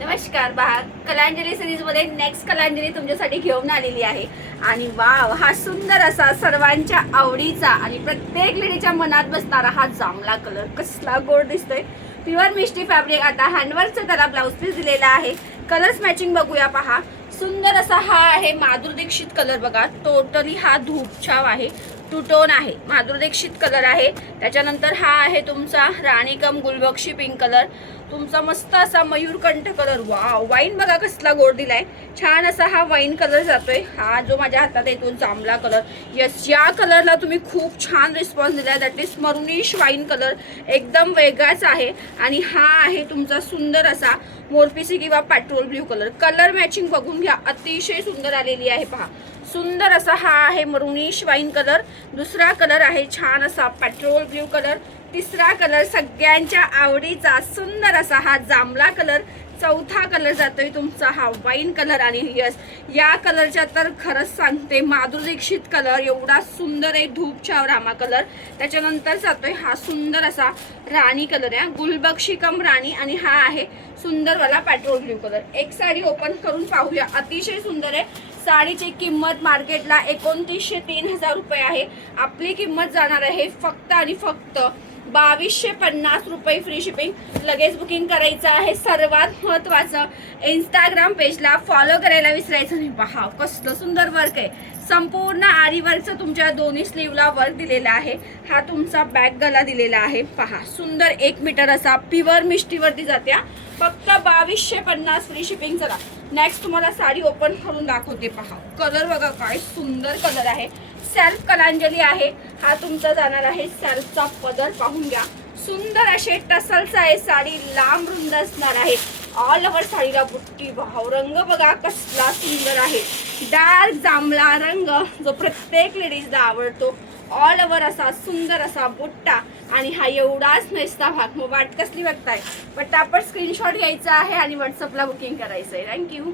नमस्कार पहा, कलांजली सिरीज मध्ये नेक्स्ट कलांजली तुमच्यासाठी घेऊन आलेली आहे. आणि वाव, हा सुंदर असा सर्वांच्या आवडीचा आणि प्रत्येक लेडीच्या मनात बसणारा हा जांभळा कलर कसला गोड दिसतोय. प्युअर मिष्टी फॅब्रिक. आता हँडवर्कचा त्याला ब्लाउज पीस दिलेला आहे. कलर्स मॅचिंग बघूया पहा. सुंदर असा हा आहे माधुरी दीक्षित कलर. बघा, टोटली हा धूपछाव आहे, टू टोन आहे, माधुरी दीक्षित कलर आहे. त्याच्यानंतर हा आहे तुमचा राणी कम गुलबक्षी पिंक कलर. तुमचा मस्त असा मयूरकंठ कलर. वाव, वाईन बघा कसला गोड दिलाय. छान असा हा वाईन कलर जातोय. हा जो माझ्या हातात आहे तो जांभळा कलर. यस, या कलरला तुम्ही खूप छान रिस्पॉन्स दिलाय. दॅट इज मरुनिश वाईन कलर, एकदम वेगळाच आहे. आणि हा आहे तुमचा सुंदर असा मोरपिसी किंवा petrol blue colour. Colour matching बघून घ्या, अतिशय सुंदर आलेली आहे. पहा, सुंदर असा हा आहे मरुनिश वाईन कलर. दुसरा कलर आहे छान असा पेट्रोल ब्ल्यू कलर. तिसरा कलर सगळ्यांच्या आवडीचा सुंदर असा हा जांभळा कलर. चौथा कलर जातोय तुमचा हा वाईन कलर. आणि यस, या कलरच्या तर खरंच सांगते माधुरी दीक्षित कलर एवढा सुंदर आहे, धूपछाव रामा कलर. त्याच्यानंतर जातोय हा सुंदर असा राणी कलर आहे, गुलबक्षी कम राणी. आणि हा आहे सुंदरवाला पेट्रोल ब्ल्यू कलर. एक साडी ओपन करून पाहूया, अतिशय सुंदर आहे. साडीची किंमत मार्केटला 2903 रुपये आहे. आपली किंमत जाणार आहे फक्त आणि फक्त 2250 रुपये, फ्री शिपिंग. लगेच बुकिंग करायचं आहे. सर्वात महत्त्वाचं, इंस्टाग्राम पेजला फॉलो करायला विसरायचं नाही. पहा कसलं सुंदर वर्क आहे. संपूर्ण आरी वर्कचं तुमच्या दोन्ही स्लीवला वर्क दिलेला आहे. हा तुमचा बॅक गला दिलेला आहे. पहा, सुंदर 1 मीटर असा प्युअर मिष्टीवरती जात्या. फक्त 2250 फ्री शिपिंग. चला नेक्स्ट तुम्हाला साडी ओपन करून दाखवते. पहा कलर बघा, काय सुंदर कलर आहे. सेल्फ कलांजली आहे. हा तुमचा जाणार आहे सेल्फचा पदर. पाहून घ्या, सुंदर असे टसल्स आहे. साडी लांब रुंद असणार आहे. ऑल ओव्हर साडीला बुट्टी. भाव, रंग बघा कसला सुंदर आहे. डार्क जांभळा रंग जो प्रत्येक लेडीजला आवडतो. ऑल ओव्हर असा सुंदर असा बुट्टा. आणि हा एवढाच नेसता भाग. मग वाट कसली बघताय, पटापट स्क्रीनशॉट घ्यायचा आहे आणि व्हॉट्सअपला बुकिंग करायचं आहे. थँक्यू.